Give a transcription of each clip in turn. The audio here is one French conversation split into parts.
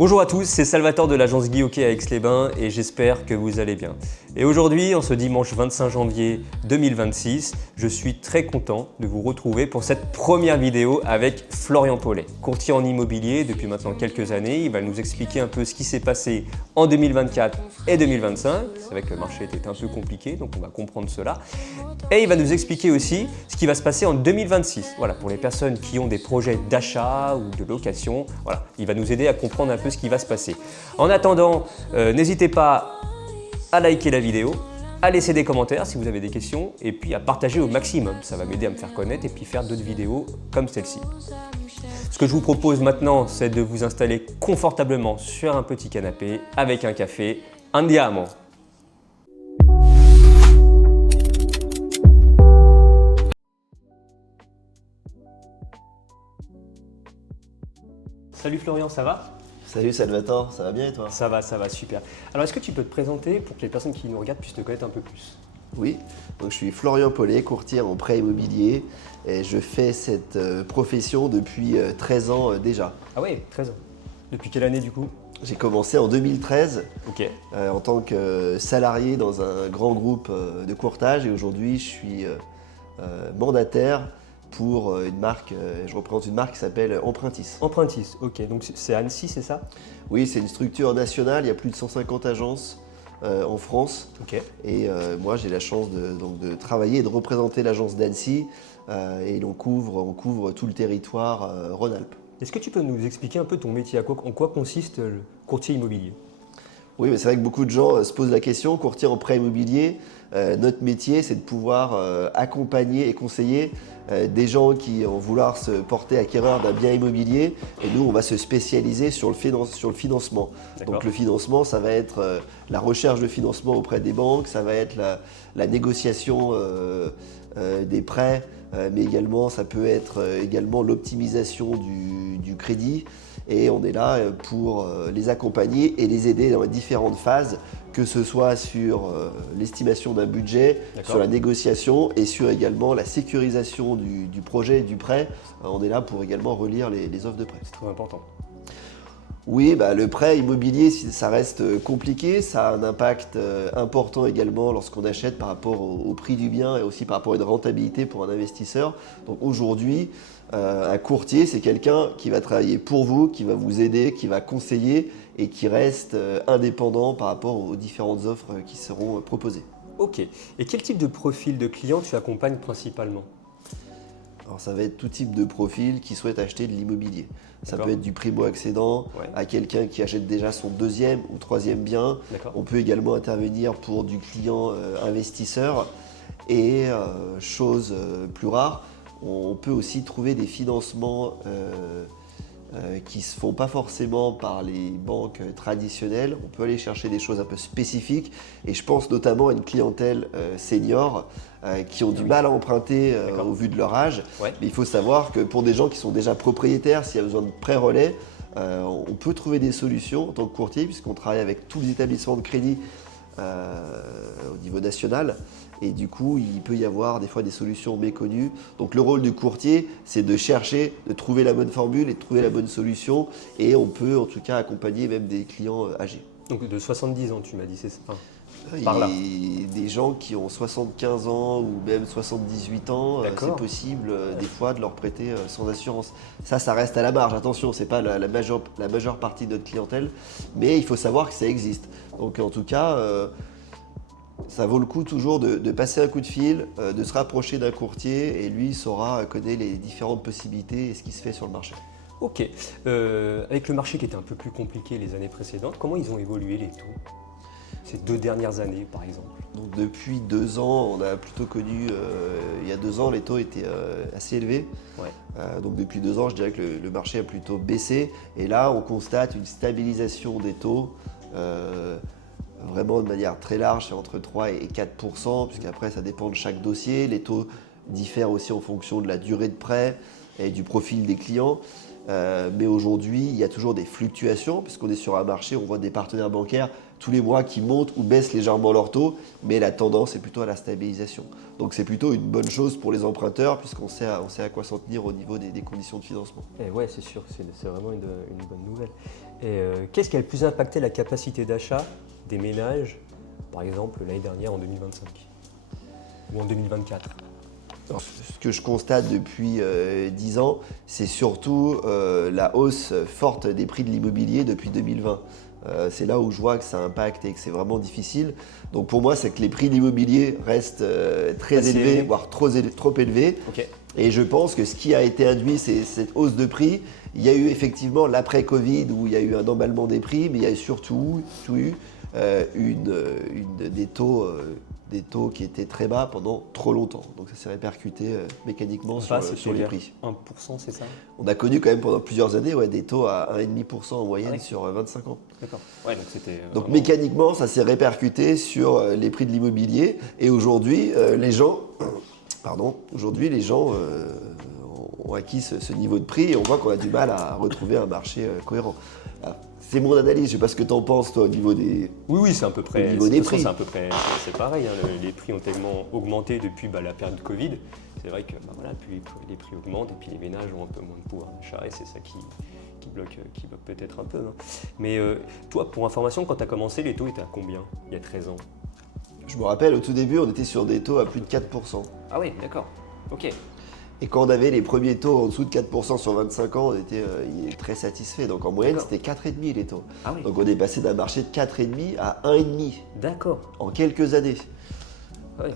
Bonjour à tous, c'est Salvatore de l'agence Guy Hockey à Aix-les-Bains et j'espère que vous allez bien. Et aujourd'hui, en ce dimanche 25 janvier 2026, je suis très content de vous retrouver pour cette première vidéo avec Florian Paulet, courtier en immobilier depuis maintenant quelques années. Il va nous expliquer un peu ce qui s'est passé en 2024 et 2025. C'est vrai que le marché était un peu compliqué, donc on va comprendre cela. Et il va nous expliquer aussi ce qui va se passer en 2026. Voilà, pour les personnes qui ont des projets d'achat ou de location, voilà, il va nous aider à comprendre un peu ce qui va se passer. En attendant, n'hésitez pas à liker la vidéo, à laisser des commentaires si vous avez des questions et puis à partager au maximum. Ça va m'aider à me faire connaître et puis faire d'autres vidéos comme celle-ci. Ce que je vous propose maintenant, c'est de vous installer confortablement sur un petit canapé avec un café. Andiamo! Salut Florian, ça va? Salut Salvatore, ça va bien et toi? Ça va, super. Alors est-ce que tu peux te présenter pour que les personnes qui nous regardent puissent te connaître un peu plus? Oui, donc je suis Florian Paulet, courtier en prêt immobilier et je fais cette profession depuis 13 ans déjà. Ah ouais, 13 ans. Depuis quelle année du coup? J'ai commencé en 2013 Ok. en tant que salarié dans un grand groupe de courtage et aujourd'hui je suis mandataire pour une marque, je représente une marque qui s'appelle Empruntis. Empruntis, ok. Donc c'est Annecy, c'est ça? Oui, c'est une structure nationale, il y a plus de 150 agences en France. Ok. Et moi, j'ai la chance de travailler et de représenter l'agence d'Annecy. Et on couvre tout le territoire Rhône-Alpes. Est-ce que tu peux nous expliquer un peu ton métier? En quoi consiste le courtier immobilier? Oui, mais c'est vrai que beaucoup de gens se posent la question. Courtier en prêt immobilier, notre métier, c'est de pouvoir accompagner et conseiller des gens qui vont vouloir se porter acquéreur d'un bien immobilier. Et nous, on va se spécialiser sur le financement. Donc le financement, ça va être la recherche de financement auprès des banques, ça va être la négociation des prêts, mais également ça peut être également l'optimisation du crédit. Et on est là pour les accompagner et les aider dans les différentes phases, que ce soit sur l'estimation d'un budget, sur la négociation et sur également la sécurisation du projet et du prêt. On est là pour également relire les offres de prêt. C'est très important. Oui, le prêt immobilier, ça reste compliqué, ça a un impact important également lorsqu'on achète par rapport au prix du bien et aussi par rapport à une rentabilité pour un investisseur. Donc aujourd'hui, un courtier, c'est quelqu'un qui va travailler pour vous, qui va vous aider, qui va conseiller et qui reste indépendant par rapport aux différentes offres qui seront proposées. Ok. Et quel type de profil de client tu accompagnes principalement? Alors ça va être tout type de profil qui souhaite acheter de l'immobilier. Ça peut être du primo-accédant à quelqu'un qui achète déjà son deuxième ou troisième bien. On peut également intervenir pour du client investisseur. Et chose plus rare, on peut aussi trouver des financements qui ne se font pas forcément par les banques traditionnelles. On peut aller chercher des choses un peu spécifiques et je pense notamment à une clientèle senior qui ont du mal à emprunter au vu de leur âge. Mais il faut savoir que pour des gens qui sont déjà propriétaires, s'il y a besoin de prêts relais, on peut trouver des solutions en tant que courtier puisqu'on travaille avec tous les établissements de crédit au niveau national. Et du coup, il peut y avoir des fois des solutions méconnues. Donc le rôle du courtier, c'est de chercher, de trouver la bonne formule et de trouver la bonne solution. Et on peut en tout cas accompagner même des clients âgés. Donc de 70 ans, tu m'as dit, c'est ça? Il y a des gens qui ont 75 ans ou même 78 ans, c'est possible des fois de leur prêter sans assurance. Ça reste à la marge, attention, ce n'est pas la majeure partie de notre clientèle, mais il faut savoir que ça existe. Donc en tout cas, ça vaut le coup toujours de passer un coup de fil, de se rapprocher d'un courtier et lui connaît les différentes possibilités et ce qui se fait sur le marché. Ok. Avec le marché qui était un peu plus compliqué les années précédentes, comment ils ont évolué les taux ces 2 dernières années par exemple? Donc depuis 2 ans, on a plutôt connu, il y a 2 ans, les taux étaient assez élevés. Donc depuis 2 ans, je dirais que le marché a plutôt baissé. Et là, on constate une stabilisation des taux. Vraiment de manière très large, c'est entre 3 et 4%, puisqu'après ça dépend de chaque dossier. Les taux diffèrent aussi en fonction de la durée de prêt et du profil des clients. Mais aujourd'hui, il y a toujours des fluctuations, puisqu'on est sur un marché, on voit des partenaires bancaires tous les mois qui montent ou baissent légèrement leurs taux, mais la tendance est plutôt à la stabilisation. Donc c'est plutôt une bonne chose pour les emprunteurs, puisqu'on sait à quoi s'en tenir au niveau des conditions de financement. Ouais, c'est sûr, c'est vraiment une bonne nouvelle. Et qu'est-ce qui a le plus impacté la capacité d'achat des ménages, par exemple l'année dernière en 2025 ou en 2024? Alors, ce que je constate depuis 10 ans, c'est surtout la hausse forte des prix de l'immobilier depuis 2020. C'est là où je vois que ça impacte et que c'est vraiment difficile. Donc pour moi, c'est que les prix de l'immobilier restent très élevés, voire trop élevés. Okay. Et je pense que ce qui a été induit, c'est cette hausse de prix. Il y a eu effectivement l'après-Covid où il y a eu un emballement des prix, mais il y a surtout eu des taux qui étaient très bas pendant trop longtemps. Donc ça s'est répercuté mécaniquement sur les prix. 1%, c'est ça? On a connu quand même pendant plusieurs années des taux à 1,5% en moyenne sur 25 ans. D'accord. Ouais, donc mécaniquement, ça s'est répercuté sur les prix de l'immobilier. Et aujourd'hui, les gens ont acquis ce niveau de prix et on voit qu'on a du mal à retrouver un marché cohérent. C'est mon analyse, je ne sais pas ce que tu en penses toi au niveau des Oui, c'est à peu près. Des prix. C'est à peu près c'est pareil. Hein. Les prix ont tellement augmenté depuis la période Covid. C'est vrai que puis les prix augmentent et puis les ménages ont un peu moins de pouvoir d'achat et c'est ça qui bloque peut-être un peu. Hein. Mais toi, pour information, quand tu as commencé, les taux étaient à combien il y a 13 ans? Je me rappelle, au tout début, on était sur des taux à plus de 4%. Ah oui, d'accord. Ok. Et quand on avait les premiers taux en dessous de 4% sur 25 ans, on était très satisfait. Donc en moyenne, c'était 4,5 les taux. Ah oui. Donc on est passé d'un marché de 4,5 à 1,5. D'accord. En quelques années. Ouais.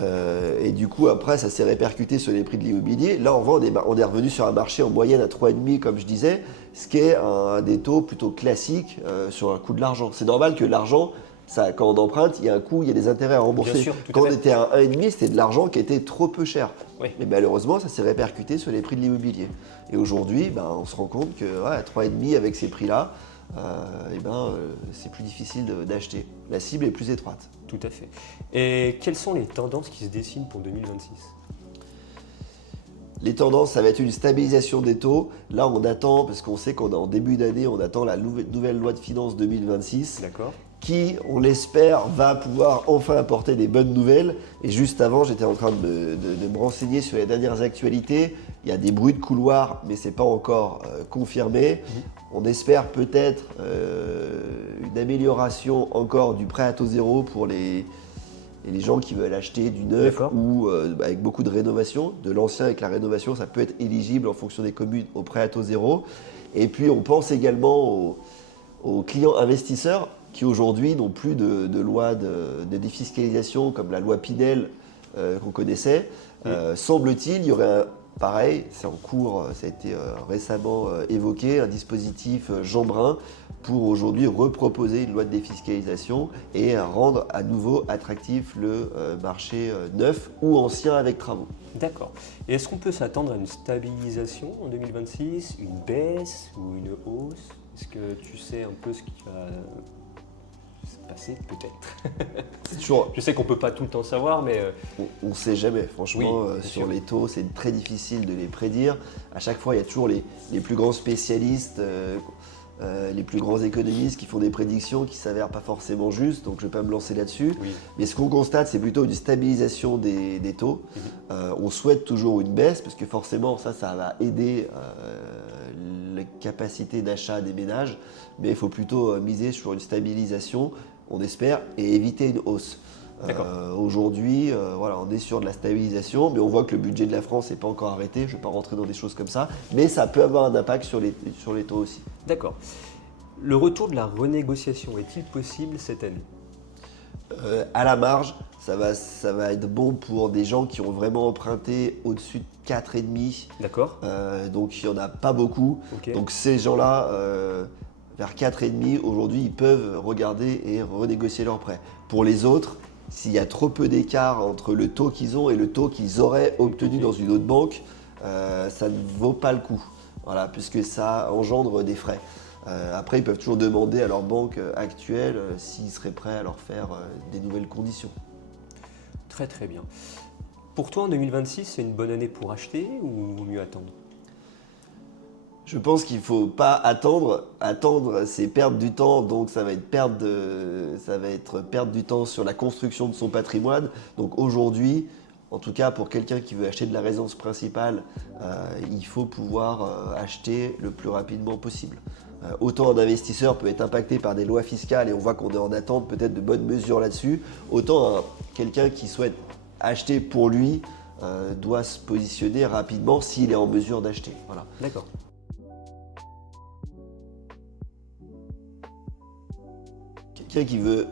Et du coup, après, ça s'est répercuté sur les prix de l'immobilier. Là, on est revenu sur un marché en moyenne à 3,5, comme je disais, ce qui est des taux plutôt classiques sur un coût de l'argent. C'est normal que l'argent, quand on emprunte, il y a un coût, il y a des intérêts à rembourser. Bien sûr, quand on était à 1,5, c'était de l'argent qui était trop peu cher. Oui. Mais malheureusement, ça s'est répercuté sur les prix de l'immobilier. Et aujourd'hui, on se rend compte que à 3,5 avec ces prix-là, c'est plus difficile d'acheter. La cible est plus étroite. Tout à fait. Et quelles sont les tendances qui se dessinent pour 2026 ? Les tendances, ça va être une stabilisation des taux. Là, on attend, parce qu'on sait qu'on est en début d'année, on attend la nouvelle loi de finances 2026. D'accord. Qui, on l'espère, va pouvoir enfin apporter des bonnes nouvelles. Et juste avant, j'étais en train de me renseigner sur les dernières actualités. Il y a des bruits de couloir, mais ce n'est pas encore confirmé. On espère peut-être une amélioration encore du prêt à taux zéro pour les gens qui veulent acheter du neuf ou avec beaucoup de rénovation. De l'ancien avec la rénovation, ça peut être éligible en fonction des communes au prêt à taux zéro. Et puis on pense également aux clients investisseurs qui aujourd'hui n'ont plus de loi de défiscalisation comme la loi Pinel qu'on connaissait. Semble-t-il, il y aurait pareil, c'est en cours, ça a été récemment évoqué, un dispositif Jeanbrun pour aujourd'hui reproposer une loi de défiscalisation et rendre à nouveau attractif le marché neuf ou ancien avec travaux. D'accord. Et est-ce qu'on peut s'attendre à une stabilisation en 2026, une baisse ou une hausse ? Est-ce que tu sais un peu ce qui va se passer peut-être? Je sais qu'on ne peut pas tout le temps savoir, mais... On ne sait jamais. Franchement, sur les taux, c'est très difficile de les prédire. À chaque fois, il y a toujours les plus grands spécialistes, les plus grands économistes qui font des prédictions qui ne s'avèrent pas forcément justes, donc je ne vais pas me lancer là-dessus. Oui. Mais ce qu'on constate, c'est plutôt une stabilisation des taux. On souhaite toujours une baisse, parce que forcément, ça va aider la capacité d'achat des ménages, mais il faut plutôt miser sur une stabilisation, on espère, et éviter une hausse. Aujourd'hui, on est sur de la stabilisation, mais on voit que le budget de la France n'est pas encore arrêté. Je ne vais pas rentrer dans des choses comme ça, mais ça peut avoir un impact sur les taux aussi. D'accord. Le retour de la renégociation est-il possible cette année ? À la marge, ça va être bon pour des gens qui ont vraiment emprunté au-dessus de 4,5. D'accord. Donc il n'y en a pas beaucoup. Okay. Donc ces gens-là, vers 4,5, aujourd'hui, ils peuvent regarder et renégocier leur prêt. Pour les autres, s'il y a trop peu d'écart entre le taux qu'ils ont et le taux qu'ils auraient obtenu dans une autre banque, ça ne vaut pas le coup, puisque ça engendre des frais. Après, ils peuvent toujours demander à leur banque actuelle s'ils seraient prêts à leur faire des nouvelles conditions. Très très bien. Pour toi, en 2026, c'est une bonne année pour acheter ou mieux attendre ? Je pense qu'il ne faut pas attendre. Attendre, c'est perdre du temps, donc ça va être perdre du temps sur la construction de son patrimoine. Donc aujourd'hui, en tout cas pour quelqu'un qui veut acheter de la résidence principale, il faut pouvoir acheter le plus rapidement possible. Autant un investisseur peut être impacté par des lois fiscales et on voit qu'on est en attente peut-être de bonnes mesures là-dessus, autant quelqu'un qui souhaite acheter pour lui doit se positionner rapidement s'il est en mesure d'acheter. Voilà. D'accord. Quelqu'un qui veut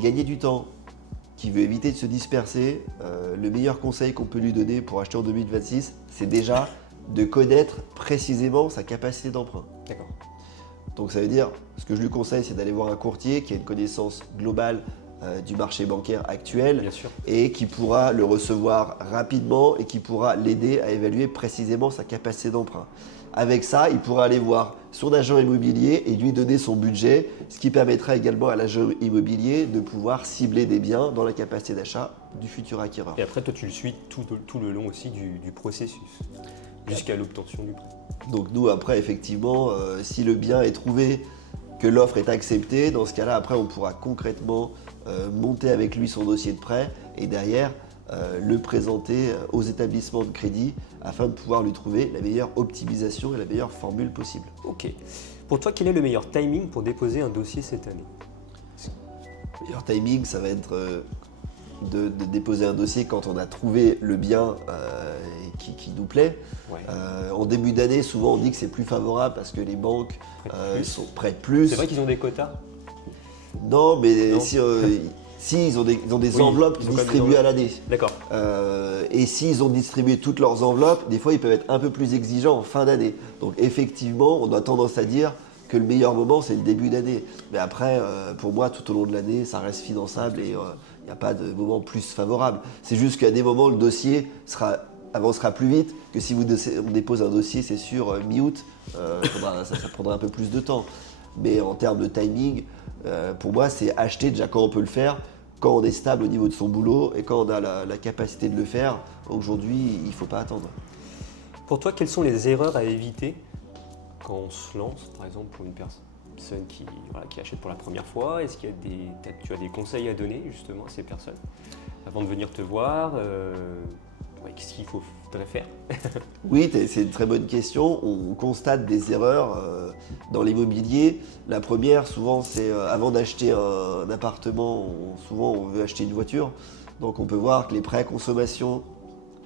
gagner du temps, qui veut éviter de se disperser, le meilleur conseil qu'on peut lui donner pour acheter en 2026, c'est déjà de connaître précisément sa capacité d'emprunt. D'accord. Donc ça veut dire, ce que je lui conseille, c'est d'aller voir un courtier qui a une connaissance globale du marché bancaire actuel. Bien sûr. Et qui pourra le recevoir rapidement et qui pourra l'aider à évaluer précisément sa capacité d'emprunt. Avec ça, il pourra aller voir son agent immobilier et lui donner son budget, ce qui permettra également à l'agent immobilier de pouvoir cibler des biens dans la capacité d'achat du futur acquéreur. Et après, toi, tu le suis tout le long aussi du processus, jusqu'à l'obtention du prêt. Donc nous, après, effectivement, si le bien est trouvé, que l'offre est acceptée, dans ce cas-là, après, on pourra concrètement monter avec lui son dossier de prêt et derrière, le présenter aux établissements de crédit afin de pouvoir lui trouver la meilleure optimisation et la meilleure formule possible. Ok. Pour toi, quel est le meilleur timing pour déposer un dossier cette année? Le meilleur timing, ça va être de déposer un dossier quand on a trouvé le bien qui nous plaît. Ouais. En début d'année, souvent on dit que c'est plus favorable parce que les banques prêtent plus. C'est vrai qu'ils ont des quotas? Non, mais non. Si, ils ont des enveloppes ils distribuées à l'année. D'accord. Et s'ils ont distribué toutes leurs enveloppes, des fois ils peuvent être un peu plus exigeants en fin d'année. Donc effectivement, on a tendance à dire que le meilleur moment c'est le début d'année. Mais après, pour moi, tout au long de l'année, ça reste finançable et il n'y a pas de moment plus favorable. C'est juste qu'à des moments, le dossier avancera plus vite que si on dépose un dossier, c'est sûr, mi-août, ça prendra un peu plus de temps. Mais en termes de timing, pour moi, c'est acheter déjà quand on peut le faire, quand on est stable au niveau de son boulot et quand on a la capacité de le faire. Aujourd'hui, il ne faut pas attendre. Pour toi, quelles sont les erreurs à éviter quand on se lance, par exemple, pour une personne qui achète pour la première fois? Est-ce qu'il y a tu as des conseils à donner justement à ces personnes avant de venir te voir? Qu'est-ce qu'il faudrait faire? Oui, c'est une très bonne question. On constate des erreurs dans l'immobilier. La première, souvent, c'est avant d'acheter un appartement, souvent on veut acheter une voiture. Donc on peut voir que les prêts à consommation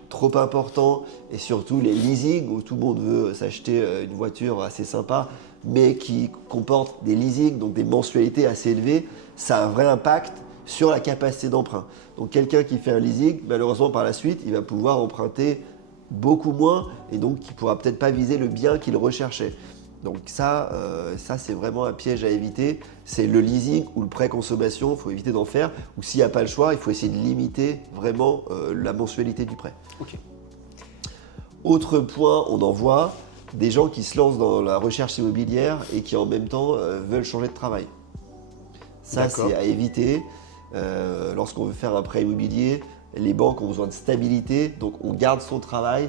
trop importants et surtout les leasings où tout le monde veut s'acheter une voiture assez sympa mais qui comporte des leasings, donc des mensualités assez élevées, ça a un vrai impact sur la capacité d'emprunt. Donc quelqu'un qui fait un leasing, malheureusement par la suite, il va pouvoir emprunter beaucoup moins et donc il ne pourra peut-être pas viser le bien qu'il recherchait. Donc ça c'est vraiment un piège à éviter. C'est le leasing ou le prêt consommation, il faut éviter d'en faire. Ou s'il n'y a pas le choix, il faut essayer de limiter vraiment la mensualité du prêt. Okay. Autre point, on en voit des gens qui se lancent dans la recherche immobilière et qui en même temps veulent changer de travail. Ça, c'est à éviter. Lorsqu'on veut faire un prêt immobilier, les banques ont besoin de stabilité, donc on garde son travail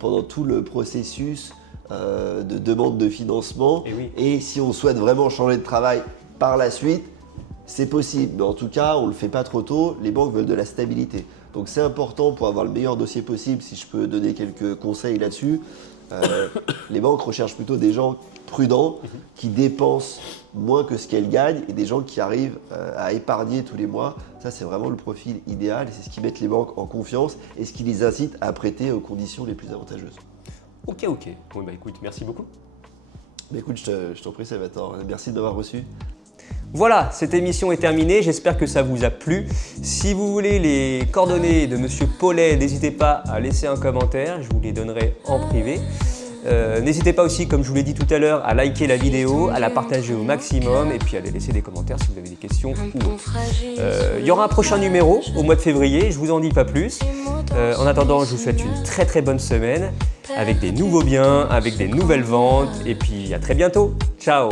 pendant tout le processus de demande de financement. Et si on souhaite vraiment changer de travail par la suite, c'est possible. Mais en tout cas, on ne le fait pas trop tôt. Les banques veulent de la stabilité. Donc c'est important pour avoir le meilleur dossier possible, si je peux donner quelques conseils là-dessus. Les banques recherchent plutôt des gens prudents qui dépensent moins que ce qu'elles gagnent et des gens qui arrivent à épargner tous les mois. Ça, c'est vraiment le profil idéal et c'est ce qui met les banques en confiance et ce qui les incite à prêter aux conditions les plus avantageuses. Ok. Bon, écoute, merci beaucoup. Écoute, je t'en prie, Salvatore. Merci de m'avoir reçu. Voilà, cette émission est terminée, j'espère que ça vous a plu. Si vous voulez les coordonnées de Monsieur Paulet, n'hésitez pas à laisser un commentaire, je vous les donnerai en privé. N'hésitez pas aussi, comme je vous l'ai dit tout à l'heure, à liker la vidéo, à la partager au maximum et puis à laisser des commentaires si vous avez des questions ou autres. Il y aura un prochain numéro au mois de février, je vous en dis pas plus. En attendant, je vous souhaite une très bonne semaine avec des nouveaux biens, avec des nouvelles ventes et puis à très bientôt. Ciao!